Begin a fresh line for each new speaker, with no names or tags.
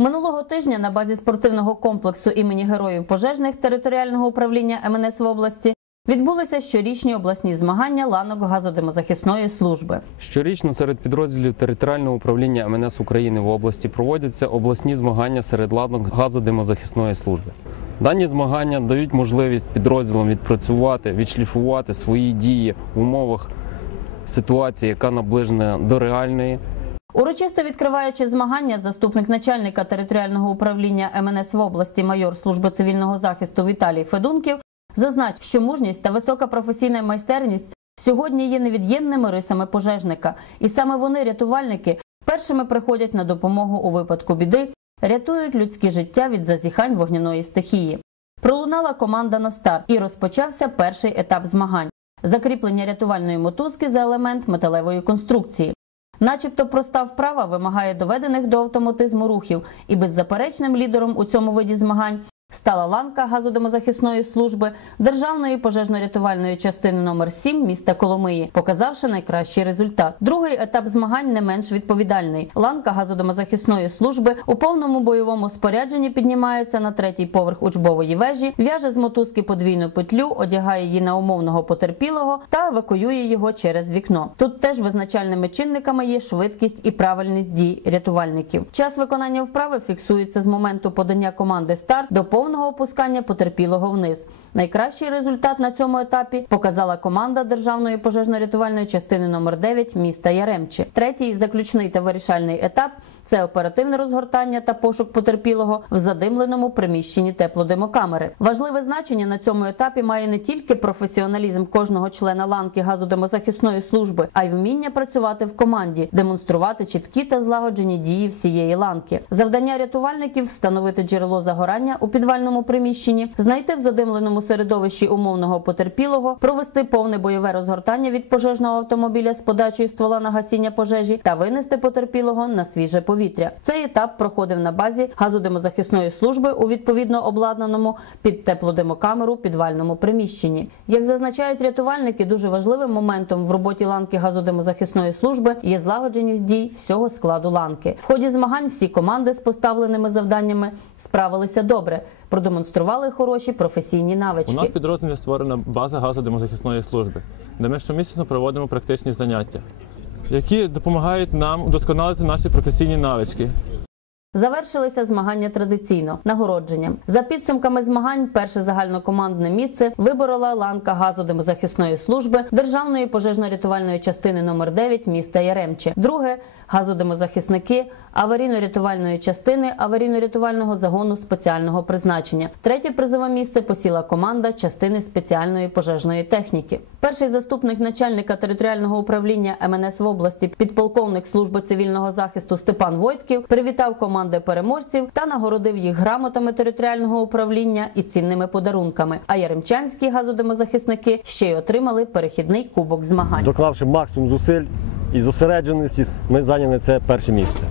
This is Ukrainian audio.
Минулого тижня на базі спортивного комплексу імені героїв пожежних територіального управління МНС в області відбулися щорічні обласні змагання ланок газодимозахисної служби.
Щорічно серед підрозділів територіального управління МНС України в області проводяться обласні змагання серед ланок газодимозахисної служби. Дані змагання дають можливість підрозділам відпрацювати, відшліфувати свої дії в умовах ситуації, яка наближена до реальної,
Урочисто відкриваючи змагання, заступник начальника територіального управління МНС в області майор служби цивільного захисту Віталій Федунків зазначив, що мужність та висока професійна майстерність сьогодні є невід'ємними рисами пожежника, і саме вони, рятувальники, першими приходять на допомогу у випадку біди, рятують людське життя від зазіхань вогняної стихії. Пролунала команда на старт і розпочався перший етап змагань закріплення рятувальної мотузки за елемент металевої конструкції. Начебто проста вправа вимагає доведених до автоматизму рухів, і беззаперечним лідером у цьому виді змагань стала ланка газодимозахисної служби Державної пожежно-рятувальної частини номер 7 міста Коломиї, показавши найкращий результат. Другий етап змагань не менш відповідальний. Ланка газодимозахисної служби у повному бойовому спорядженні піднімається на третій поверх учбової вежі, в'яже з мотузки подвійну петлю, одягає її на умовного потерпілого та евакуює його через вікно. Тут теж визначальними чинниками є швидкість і правильність дій рятувальників. Час виконання вправи фіксується з моменту подання команди старт до повного опускання потерпілого вниз. Найкращий результат на цьому етапі показала команда Державної пожежно-рятувальної частини номер 9 міста Яремче. Третій заключний та вирішальний етап це оперативне розгортання та пошук потерпілого в задимленому приміщенні теплодимокамери. Важливе значення на цьому етапі має не тільки професіоналізм кожного члена ланки газодимозахисної служби, а й вміння працювати в команді, демонструвати чіткі та злагоджені дії всієї ланки. Завдання рятувальників встановити джерело загорання у підвальному приміщенні, знайти в задимленому середовищі умовного потерпілого, провести повне бойове розгортання від пожежного автомобіля з подачею ствола на гасіння пожежі та винести потерпілого на свіже повітря. Цей етап проходив на базі газодимозахисної служби у відповідно обладнаному під теплодимокамеру підвальному приміщенні. Як зазначають рятувальники, дуже важливим моментом в роботі ланки газодимозахисної служби є злагодженість дій всього складу ланки. В ході змагань всі команди з поставленими завданнями справилися добре, продемонстрували хороші професійні навички.
У нас в підрозділі створена база газодимозахисної служби, де ми щомісяця проводимо практичні заняття, які допомагають нам удосконалити наші професійні навички.
Завершилися змагання традиційно нагородженням. За підсумками змагань, перше загальнокомандне місце виборола ланка газодимозахисної служби Державної пожежно-рятувальної частини номер 9 міста Яремче. Друге газодимозахисники аварійно-рятувальної частини аварійно-рятувального загону спеціального призначення. Третє призове місце посіла команда частини спеціальної пожежної техніки. Перший заступник начальника територіального управління МНС в області, підполковник служби цивільного захисту Степан Войтків, привітав команди переможців та нагородив їх грамотами територіального управління і цінними подарунками. А яремчанські газодимозахисники ще й отримали перехідний кубок змагань.
Доклавши максимум зусиль і зосередженості, ми зайняли це перше місце.